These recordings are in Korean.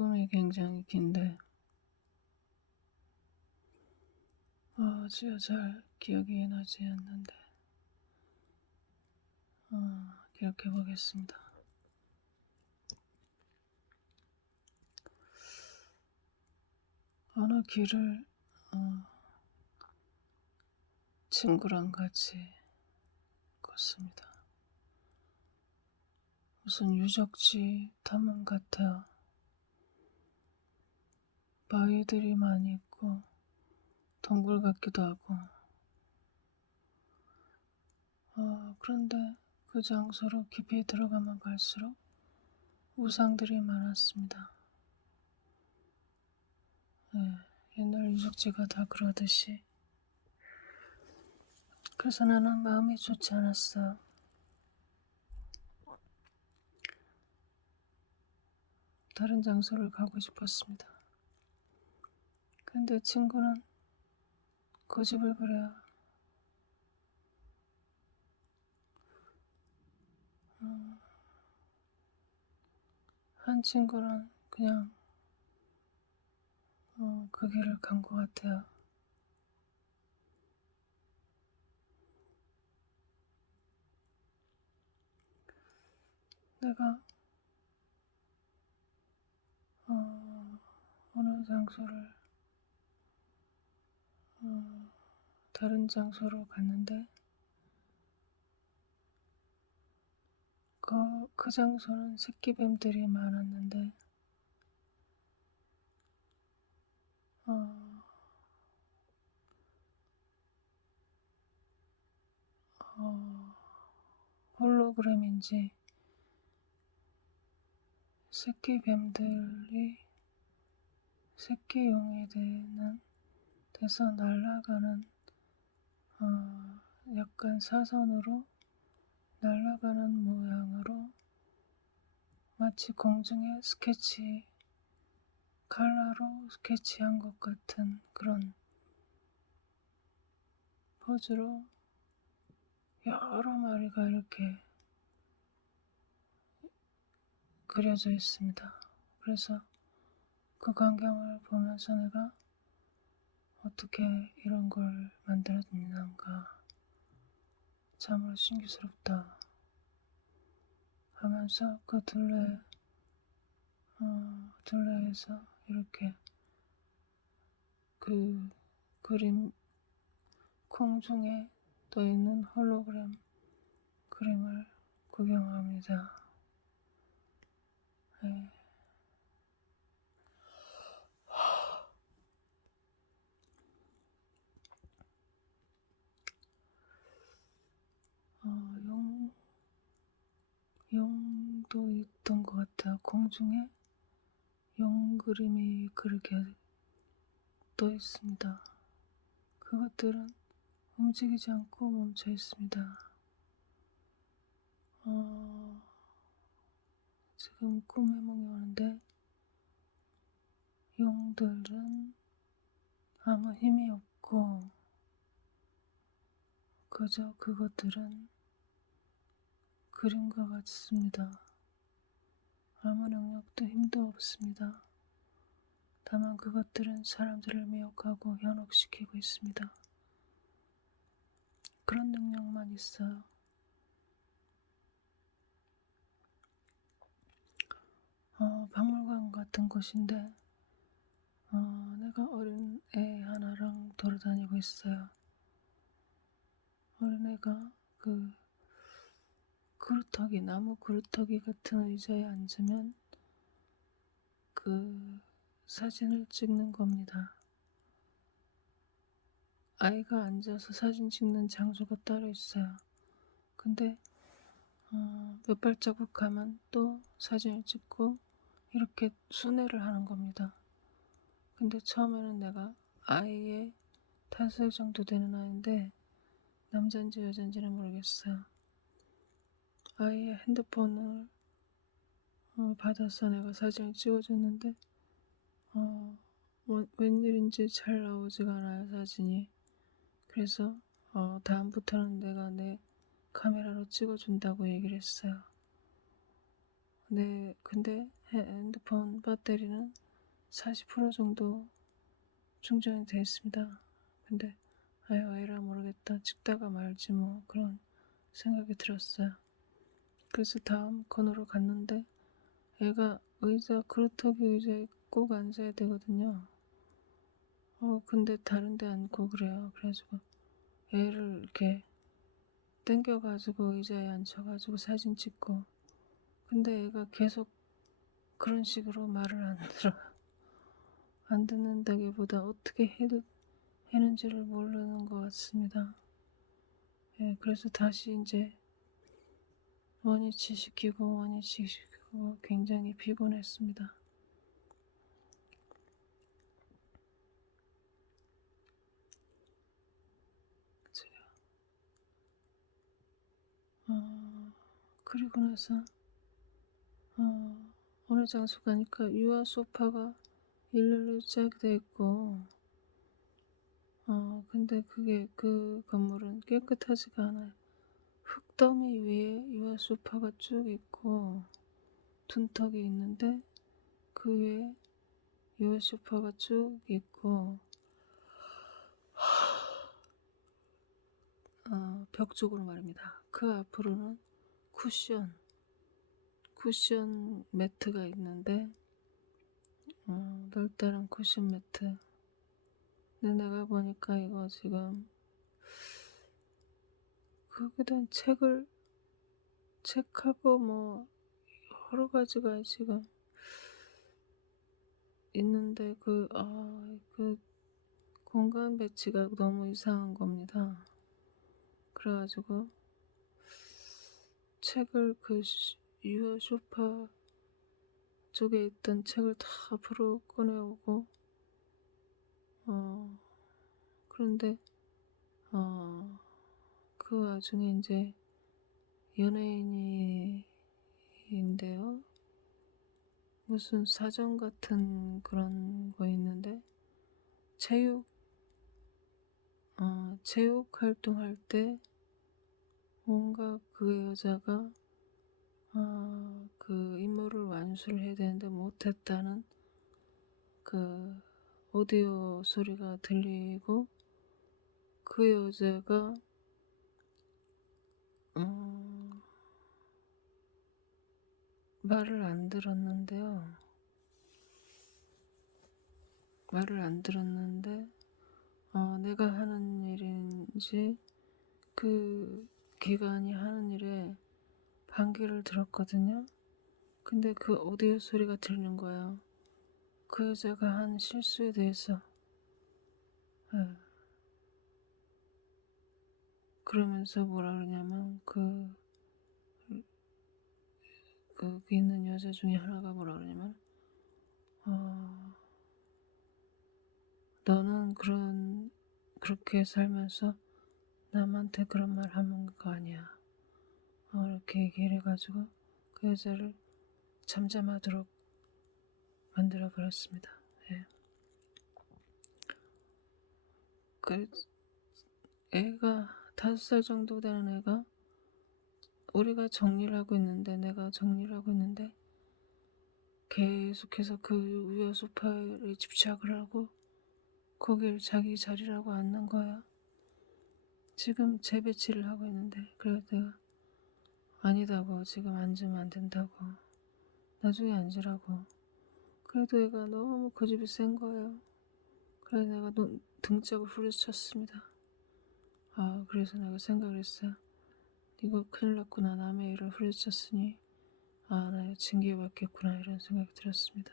꿈이 굉장히 긴데 잘 기억이 나지 않는데 기억해 보겠습니다. 어느 길을 친구랑 같이 걷습니다. 무슨 유적지 탐험 같아요. 바위들이 많이 있고 동굴 같기도 하고 그런데 그 장소로 깊이 들어가면 갈수록 우상들이 많았습니다. 네, 옛날 유적지가 다 그러듯이. 그래서 나는 마음이 좋지 않았어요. 다른 장소를 가고 싶었습니다. 근데 친구는 고집을 부려요. 한 친구는 그냥 그 길을 간 것 같아요. 내가 어느 장소를 다른 장소로 갔는데 그 장소는 새끼뱀들이 많았는데 어, 어, 홀로그램인지 새끼뱀들이 새끼용이 돼서 날아가는 약간 사선으로 날아가는 모양으로 마치 공중에 칼라로 스케치한 것 같은 그런 포즈로 여러 마리가 이렇게 그려져 있습니다. 그래서 그 광경을 보면서 내가 어떻게 이런 걸 만들어냈는가 참으로 신기스럽다 하면서 그 둘레에서 이렇게 그 그림空중에 떠있는 홀로그램 그림을 구경합니다. 네. 용도 있던 것 같아요. 공중에 용 그림이 그렇게 떠 있습니다. 그것들은 움직이지 않고 멈춰 있습니다. 지금 꿈 해몽이 오는데 용들은 아무 힘이 없고 그저 그것들은 그림과 같습니다. 아무 능력도 힘도 없습니다. 다만 그것들은 사람들을 미혹하고 현혹시키고 있습니다. 그런 능력만 있어요. 박물관 같은 곳인데 내가 어린 애 하나랑 돌아다니고 있어요. 어린애가 나무 그루터기 같은 의자에 앉으면 사진을 찍는 겁니다. 아이가 앉아서 사진 찍는 장소가 따로 있어요. 근데 몇 발자국 가면 또 사진을 찍고 이렇게 순회를 하는 겁니다. 근데 처음에는 내가 아이의 5살 정도 되는 아이인데 남자인지 여자인지는 모르겠어요. 아이의 핸드폰을 받아서 내가 사진을 찍어줬는데 웬일인지 잘 나오지가 않아요, 사진이. 그래서 다음부터는 내가 내 카메라로 찍어준다고 얘기를 했어요. 네, 근데 핸드폰 배터리는 40% 정도 충전이 돼 있습니다. 근데 아유, 에라 모르겠다. 찍다가 말지 뭐 그런 생각이 들었어요. 그래서 다음 코너로 갔는데 애가 그루터기 의자에 꼭 앉아야 되거든요. 근데 다른 데 앉고 그래요. 그래가지고 애를 이렇게 땡겨가지고 의자에 앉혀가지고 사진 찍고, 근데 애가 계속 그런 식으로 말을 안 들어요. 안 듣는다기보다 어떻게 해는지를 모르는 것 같습니다. 예, 그래서 다시 이제 원위치 시키고 굉장히 피곤했습니다. 그리고 나서 어느 장소 가니까 유아 소파가 일렬로 쫙 돼 있고, 근데 그 건물은 깨끗하지가 않아요. 흙더미 위에 유아 소파가 쭉 있고 둔턱이 있는데 그 위에 유아 소파가 쭉 있고, 벽 쪽으로 말입니다. 그 앞으로는 쿠션 매트가 있는데, 넓다란 쿠션 매트. 근데 내가 보니까 이거 지금 거기다 책하고 뭐 여러 가지가 지금 있는데 그 공간 배치가 너무 이상한 겁니다. 그래가지고 책을 유아 소파 쪽에 있던 책을 다 앞으로 꺼내오고, 그런데 그 와중에 이제 연예인인데요. 무슨 사전 같은 그런 거 있는데 체육 활동할 때 뭔가 그 여자가 그 임무를 완수를 해야 되는데 못했다는 그 오디오 소리가 들리고, 그 여자가 말을 안 들었는데요. 내가 하는 일인지 그 기관이 하는 일에 반기를 들었거든요. 근데 그 오디오 소리가 들리는 거예요. 그 여자가 한 실수에 대해서. 예. 그러면서 뭐라 그러냐면 거기 있는 여자 중에 하나가 뭐라 그러냐면, 너는 그렇게 살면서 남한테 그런 말 하는 거 아니야. 이렇게 얘기를 해가지고 그 여자를 잠잠하도록 만들어 버렸습니다. 예. 그 애가 5살 정도 되는 애가, 내가 정리를 하고 있는데 계속해서 그 위에 소파에 집착을 하고 거길 자기 자리라고 앉는 거야. 지금 재배치를 하고 있는데, 그래서 내가 아니다고, 지금 앉으면 안 된다고, 나중에 앉으라고. 그래도 얘가 너무 고집이 센 거예요. 그래서 내가 등짝을 후려쳤습니다. 그래서 내가 생각을 했어요. 이거 큰일 났구나. 남의 일을 후려쳤으니 나 징계받겠구나, 이런 생각이 들었습니다.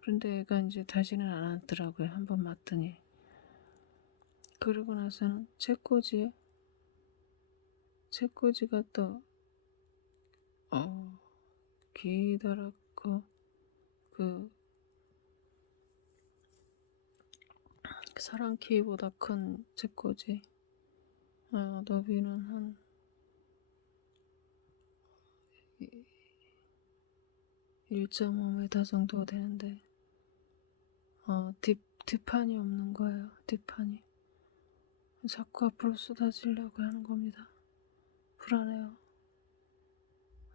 그런데 애가 이제 다시는 안 앉더라고요. 한번 맞더니. 그러고 나서는 책꽂이가 또 기다랗고 그 사람 키보다 큰 책꽂이, 너비는 한 1.5m 정도 되는데 뒷판이 없는 거예요. 뒷판이 자꾸 앞으로 쏟아지려고 하는 겁니다. 불안해요.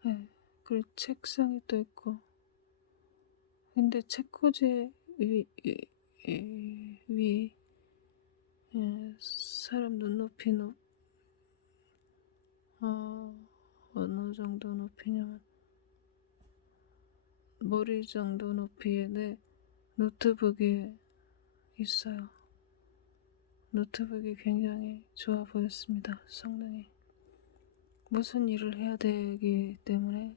네. 그리고 책상이 또 있고. 근데 책꽂이 위 사람 눈높이 어, 어느 정도 높이냐면 머리 정도 높이에 내 노트북이 있어요. 노트북이 굉장히 좋아 보였습니다. 성능이. 무슨 일을 해야 되기 때문에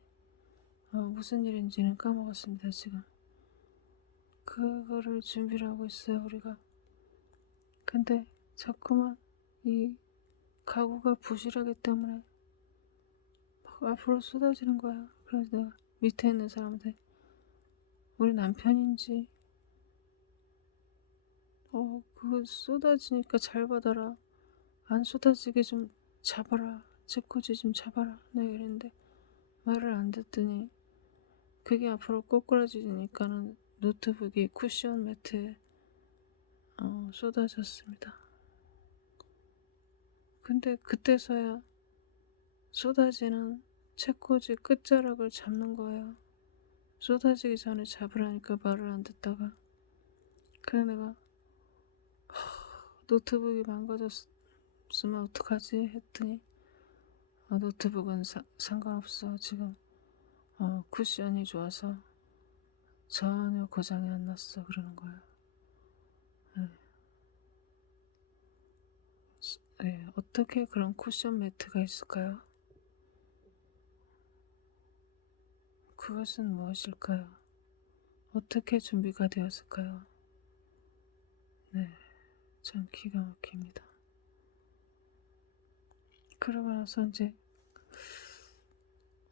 무슨 일인지는 까먹었습니다. 지금 그거를 준비를 하고 있어요. 우리가. 근데 자꾸만 이 가구가 부실하기 때문에 막 앞으로 쏟아지는 거야. 그래서 내가 밑에 있는 사람한테 우리 남편인지 그거 쏟아지니까 잘 받아라. 안 쏟아지게 좀 잡아라. 책꽂이 좀 잡아라. 내가 이랬는데 말을 안 듣더니 그게 앞으로 꼬꾸라지니까는 노트북이 쿠션 매트에 쏟아졌습니다. 근데 그때서야 쏟아지는 책꽂이 끝자락을 잡는 거예요. 쏟아지기 전에 잡으라니까 말을 안 듣다가. 그래 내가 노트북이 망가졌으면 어떡하지 했더니 노트북은 상관없어. 지금 쿠션이 좋아서 전혀 고장이 안 났어. 그러는 거예요. 네. 네. 어떻게 그런 쿠션 매트가 있을까요? 그것은 무엇일까요? 어떻게 준비가 되었을까요? 네, 참 기가 막힙니다. 그러고 나서 이제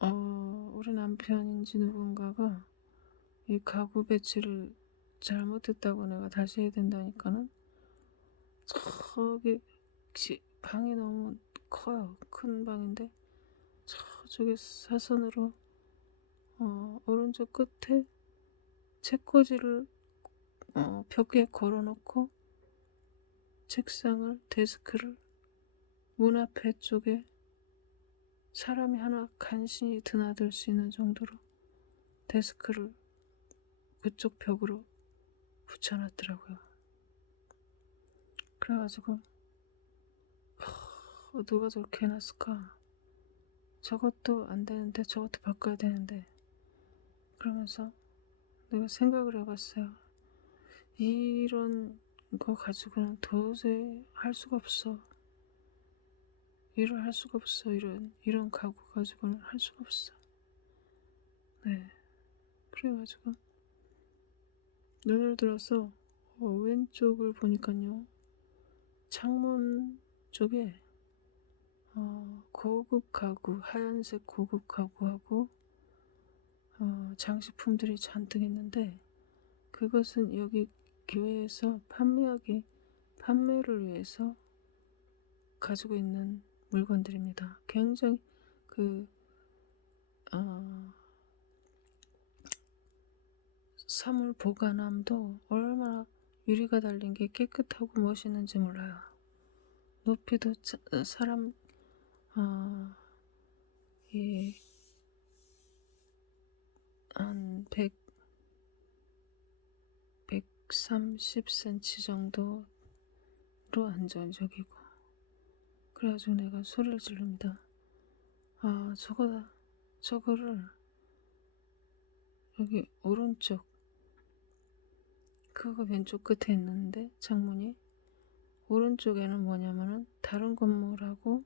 우리 남편인지 누군가가 이 가구 배치를 잘못했다고 내가 다시 해야 된다니까는 저기 방이 너무 커요. 큰 방인데 저쪽에 사선으로 오른쪽 끝에 책꽂이를 벽에 걸어놓고 책상을 데스크를 문 앞에 쪽에 사람이 하나 간신히 드나들 수 있는 정도로 데스크를 그쪽 벽으로 붙여놨더라고요. 그래가지고 누가 저렇게 해놨을까? 저것도 안 되는데 저것도 바꿔야 되는데 그러면서 내가 생각을 해봤어요. 이런 거 가지고는 도저히 할 수가 없어. 일을 할 수가 없어. 이런 가구 가지고는 할 수가 없어. 네. 그래가지고 눈을 들어서 왼쪽을 보니까요. 창문 쪽에 고급 가구, 하얀색 고급 가구하고 장식품들이 잔뜩 있는데 그것은 여기 교회에서 판매를 위해서 가지고 있는 물건들입니다. 굉장히 사물 보관함도 얼마나 유리가 달린 게 깨끗하고 멋있는지 몰라요. 높이도 사람 한 130cm 정도로 안정적이고 그래가지고 내가 소리를 지릅니다. 저거다. 저거를 여기 오른쪽 그거 왼쪽 끝에 있는데 창문이 오른쪽에는 뭐냐면은 다른 건물하고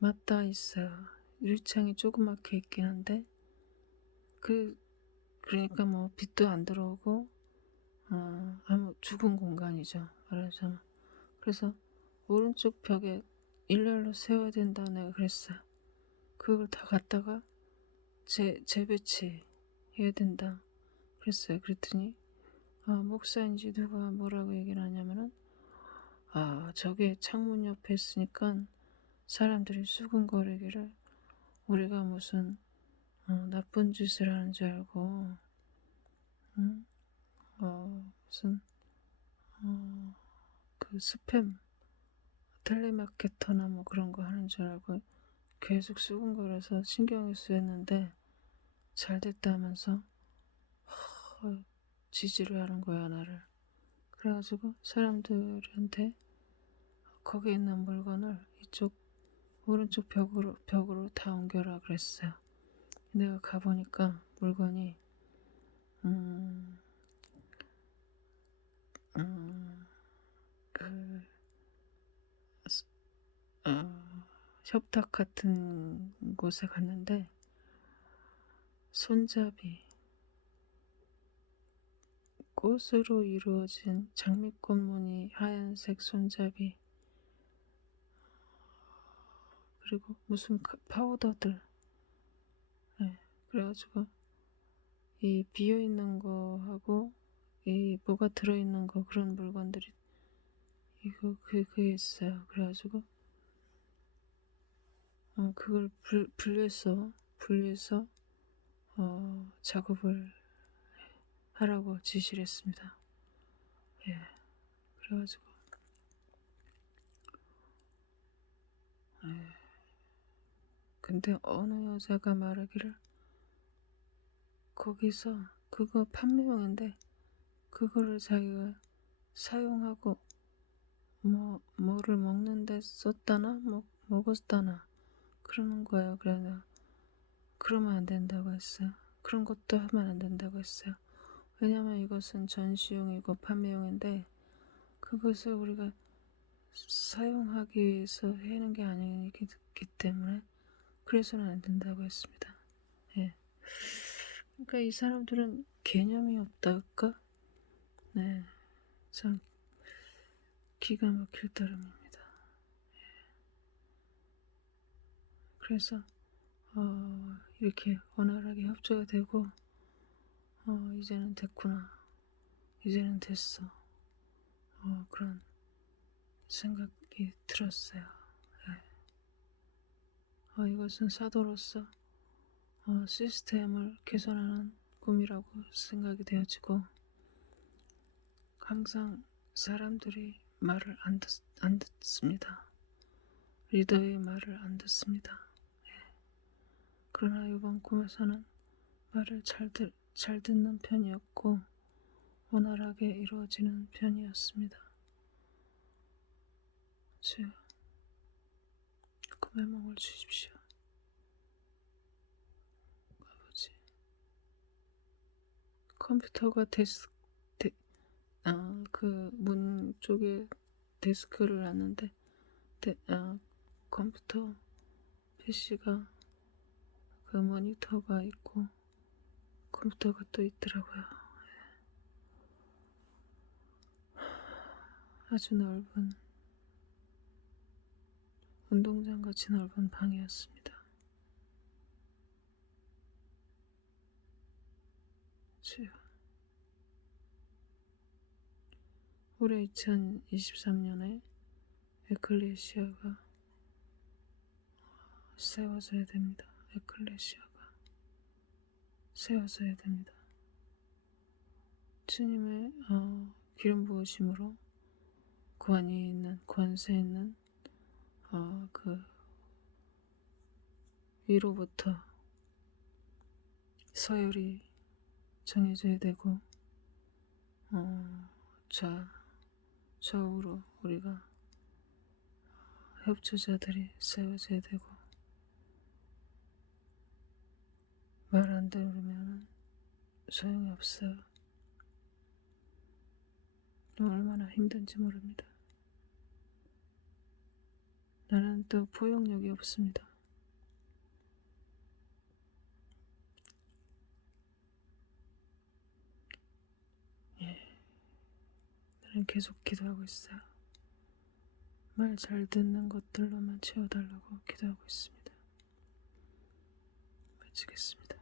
맞닿아 있어요. 유리창이 조그맣게 있긴 한데 그러니까 뭐 빛도 안 들어오고 아무 죽은 공간이죠. 말하자면. 그래서 오른쪽 벽에 일렬로 세워야 된다 내가 그랬어요. 그걸 다 갖다가 재배치 해야 된다 그랬어요. 그랬더니 목사인지 누가 뭐라고 얘기를 하냐면은 저게 창문 옆에 있으니까 사람들이 수근거리기를 우리가 무슨 나쁜 짓을 하는 줄 알고 무슨 그 스팸 텔레마케터나 뭐 그런 거 하는 줄 알고 계속 수근거려서 신경이 쓰였는데 잘 됐다면서 지지를 하는 거야, 나를. 그래가지고 사람들한테 거기 있는 물건을 이쪽 오른쪽 벽으로 다 옮겨라 그랬어요. 내가 가보니까 물건이 음, 음, 그 협탁 같은 곳에 갔는데 손잡이, 꽃으로 이루어진 장미꽃 무늬 하얀색 손잡이, 그리고 무슨 파우더들. 네, 그래가지고 이 비어있는 거하고 이 뭐가 들어있는 거 그런 물건들이 이거 그게 있어요. 그래가지고 그걸 분리해서 작업을 하라고 지시를 했습니다. 예, 그래가지고 예. 근데 어느 여자가 말하기를 거기서 그거 판매용인데 그거를 자기가 사용하고 뭐를 먹는데 썼다나 먹었다나 그러는 거예요. 그래서 그러면 안 된다고 했어요. 그런 것도 하면 안 된다고 했어요. 왜냐면 이것은 전시용이고 판매용인데 그것을 우리가 사용하기 위해서 해는 게 아니기 때문에 그래서는 안 된다고 했습니다. 예. 그러니까 이 사람들은 개념이 없달까? 네, 참 기가 막힐 따름입니다. 그래서 이렇게 원활하게 협조가 되고 이제는 됐구나, 이제는 됐어, 그런 생각이 들었어요. 이것은 사도로서 시스템을 개선하는 꿈이라고 생각이 되어지고 항상 사람들이 말을 안 듣습니다. 리더의 말을 안 듣습니다. 그러나 이번 꿈에서는 말을 잘 듣는 편이었고 원활하게 이루어지는 편이었습니다. 주여, 꿈의 몽을 주십시오. 아버지, 컴퓨터가 그 문 쪽에 데스크를 놨는데 컴퓨터 PC가 그 모니터가 있고 컴퓨터가 또 있더라고요. 아주 넓은 운동장 같이 넓은 방이었습니다. 주여, 올해 2023년에 에클레시아가 세워져야 됩니다. 에클레시아가 세워져야 됩니다. 주님의 기름 부으심으로 권세 있는 그 위로부터 서열이 정해져야 되고 좌우로 우리가 협조자들이 세워져야 되고 말 안 들으면 소용이 없어요. 얼마나 힘든지 모릅니다. 나는 또 포용력이 없습니다. 나는 계속 기도하고 있어요. 말 잘 듣는 것들로만 채워달라고 기도하고 있습니다. 마치겠습니다.